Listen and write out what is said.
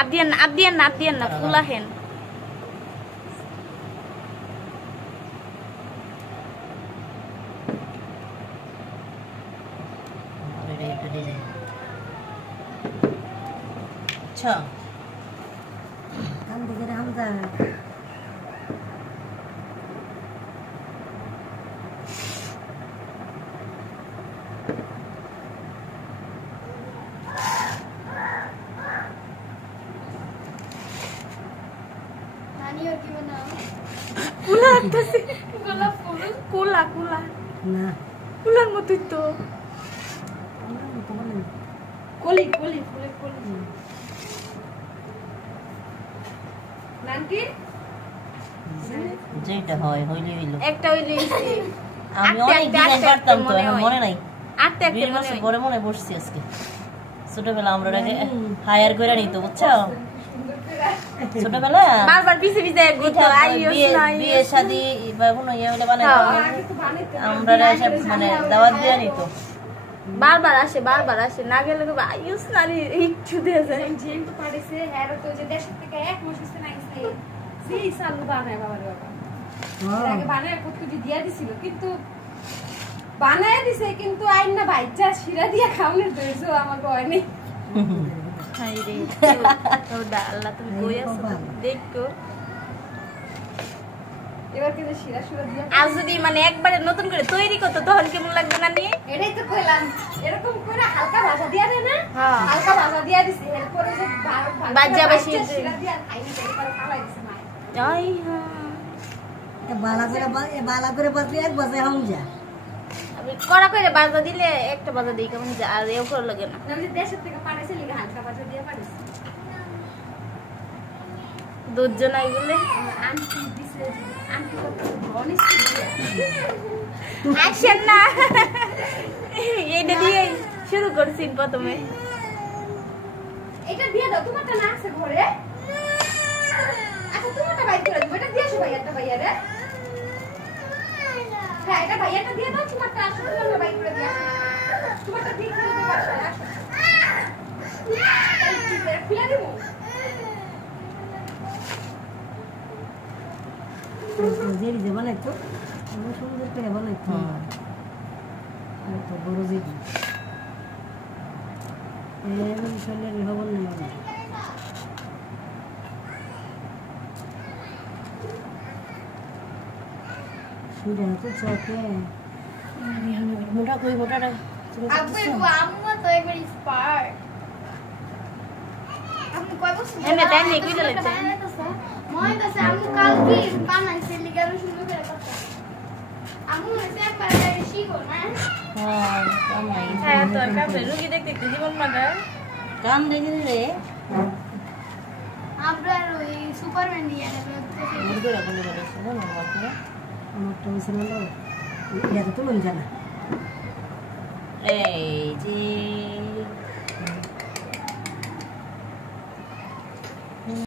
আদিয়ান না ফুলা হেন अच्छा हम दिखे हम जा ফুলার মতোই তো কলি নানকি যেটা হয় হইলে হইলো একটা হইলে আমি অনেক ডিজাইন করতাম তো মনে নাই আটটা পরে মনে পড়ছি আজকে ছোটবেলা আমরা হায়ার করে নিত বুঝছো ছোটবেলা বারবার পিছে পিছে গুতো বিয়ে শাদী বা কোনো ইয়ে হলে বানাই আমরা সব মানে দাওয়াত দিয়ে নিত বারবার আসে না গেলে আইস নারী একটু দিয়ে যায় যেন তো পারেছে হ্যাঁ তো যে দেশ থেকে এক মাস হইছে না গেছে সেই সালু বানায় বাবা আগে বানায় কতটি দিয়া দিছিল কিন্তু বানায় দিছে কিন্তু আইন না ভাইচা শিরা দিয়া খাওনের দইছো আমার কয় নেই হাই রে ওডা আল্লাহ তুমি কই আছো দেখো এবার কি শিরা শিরা দিয়া আজ যদি মানে একবারে নতুন করে তৈরি করতে তখন কেমন লাগবে না নি এটাই তো কইলাম এরকম করে হালকা ভাজা দিয়া দেয় না হ্যাঁ হালকা ভাজা দিয়া দিছে এরপরে যে বাজা বেশি শিরা দিয়া খাইনি করে খাওয়াই দিছে মা আই হ্যাঁ বালা করে বাজলে এক বাজে হাম যা আমি কড়া করে বাজা দিলে একটা বাজা দেই কেমন যা আর এও করে লাগে না আমি দেশের থেকে পাঠাইছে লিগা হালকা ভাজা দিয়া পাঠাইছে দুজন আই বলে আন্টি দিছে আন্টি কত অনেস্ট অ্যাকশন না এইটা দিয়ে শুরু করছি প্রথমে এটা দিয়ে দাও তোমারটা না আছে ঘরে আচ্ছা তোমারটা বাইর করে দাও এটা দিয়েছো ভাইয়াটা ভাইয়ারে হ্যাঁ এটা ভাইয়াটা দিয়ে দাও তোমারটা আসো তোমারটা বাইর করে দিয়ে আসো তোমারটা দিয়ে দিও তো পারছো আসো খুলে দেবো জেরি যে বানাইতো সুন্দর করে বানাইতো তো বড় জেরি এই শরীরের খবর নেই সুরে হাতে চকে মোটা কই মোটাটা আম্মু তো একবার স্পার্ট আম্মু কয় বছর এমনি তাই নেই কই দিলেছে মই তো আম্মু কালকে বানাইছে লিগারো সুন্দর করে কথা আম্মু এসে একবার শিখো না হ্যাঁ কামাই হ্যাঁ তো কামে রুগী দেখতে জীবন মাগা কাম দেখি রে আমরা ওই সুপারম্যান নিয়ে আনবে মুরগি রাখলে বলে শোনো না বাবা আমারটা হইছে না এটা তো লই জানা এই যে